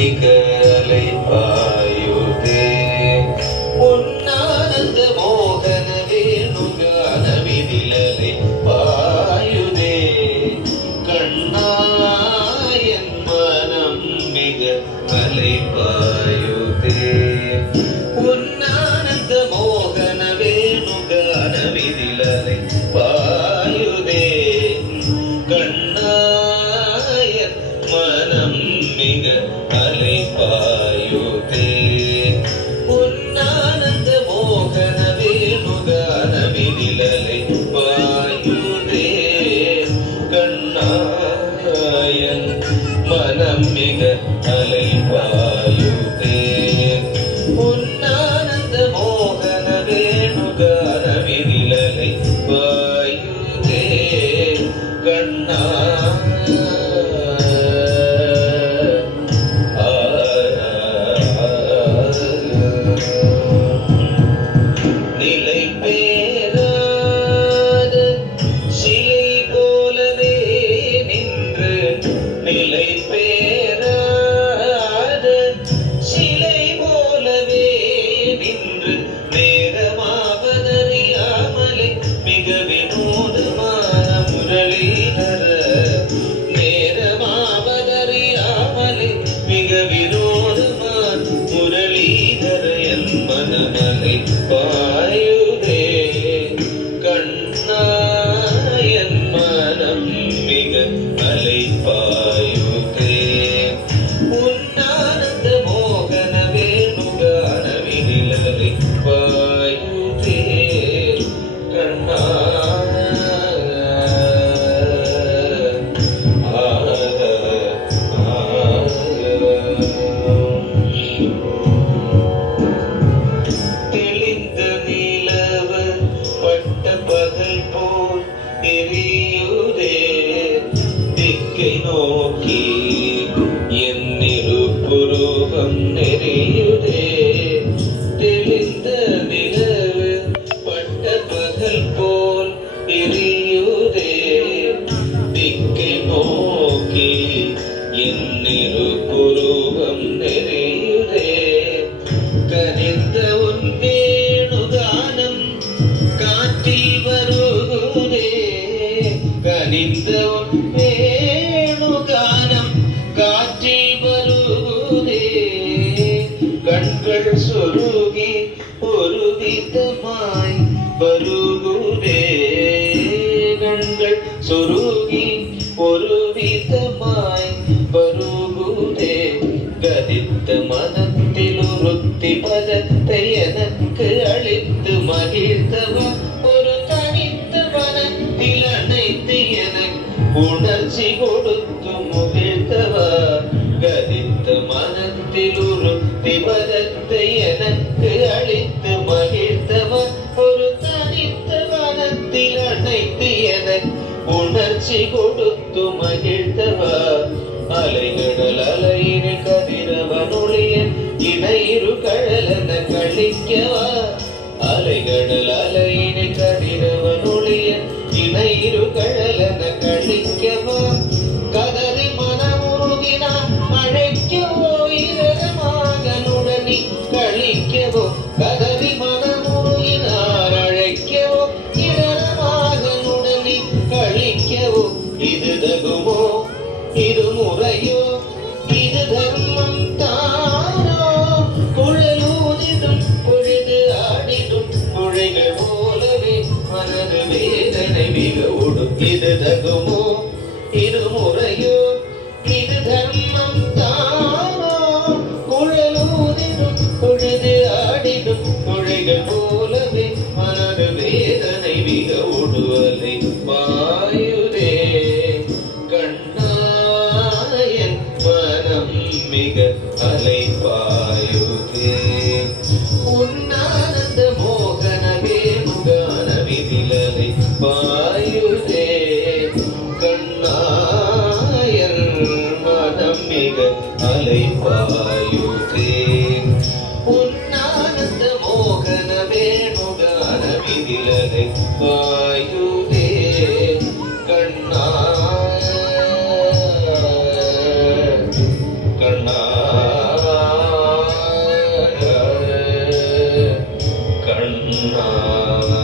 மிக அலைபாயுதே உன்னானந்த மோகன வேணுகான விதிலலை பாயுதே கண்ணாயன் மனம் மிக அலைபாயுதே உன்னானந்த மோகன வேணுகான விதிலலை பாயுதே கண்ணாயன் மனம் மிக அலைபாயுதே உன்னானந்த மோகன வேணுகான விதிலலை பாயுதே கண்ணாயன் மனம் மிக அலைபாயுதே உன்னானந்த மோகன வேணுகான விதிலலை பாயுதே கண்ணா நிலை பேராத சிலை போலவே நின்று நிலை பேராத சிலை போலவே நின்று நேரமாவதறியாமலே மிக வினோதமான முரளிதர நேரமாவதறியாமலே மிக வினோதமான முரளிதர என் மனமலை பாயுதே கண்ணாயன் மனம் மிக அலைபாயுதே உன்னானந்த மோகன வேணுகான விதிலலை பாயுதே கண்ணா தெளிந்த நிலவு பட்ட பகல் போல் எரியுதே திக்கை நோக்கி என் இருபுருவம் நெறியுதே தெளிந்த நிலவு பட்ட பகல் போல் எரியுதே திக்கை நோக்கி என் இருபுருவம் நெறியுதே கனிந்த உன் வேணுகானம் காற்றில் வருகுதே கனிந்த உன் வேணுகானம் காற்றில் வருகுதே கண்கள் சொருகி ஒரு விதமாய் வருகுதே கண்கள் சொருகி ஒரு விதமாய் வருகுதே கதித்த மனத்தில் உறுத்தி பதத்தை எனக்கு அளித்து மகிழ்ந்தவா ஒரு தனித்த மனத்தில் அனைத்து எனக்கு உணர்ச்சி கொடுத்து முகிழ்ந்தவா கதித்த மனத்தில் உறுத்தி பதத்தை எனக்கு அளித்து மகிழ்ந்தவா ஒரு தனித்த மனத்தில் அனைத்து எனக்கு உணர்ச்சி கொடுத்து மகிழ்ந்தவா அலைகடல் அலையினில் கதிரவனொளிய இணையிரு கழலன கழிக்கவா அலைகடல் அலையினில் கதிரவனொளிய இணையிரு கழலன கழிக்கவா கதறி மனமுருகினா அழைக்கவோ இரமாகனுடனி கழிக்கவோ கதறி மனமுருகினார் அழைக்கவோ இரமாகனுடனி கழிக்கவோ இது தகுமோ இது முறையோ இது தர்மம் தானோ குழலூதிடும் பொழுது ஆடிடும் குழைகள் போலவே மனது வேதனை மிக ஓடும் இது தகுமோ இது முறையோ இது தர்மம் தானோ குழலூதிடும் பொழுது ஆடிடும் குழைகள் போலவே மனது வேதனை மிக ஓடுவதை பாயுதே கண்ணாயன் மனம் மிக அலைபாயுதே உன்னானந்த மோகன வேணுகான விதிலலை பாயுதே கண்ணாயன் மனம் மிக அலைபாயுதே உன்னானந்த மோகன வேணுகான விதிலலை பாயுதே கண்ணா கண்ணா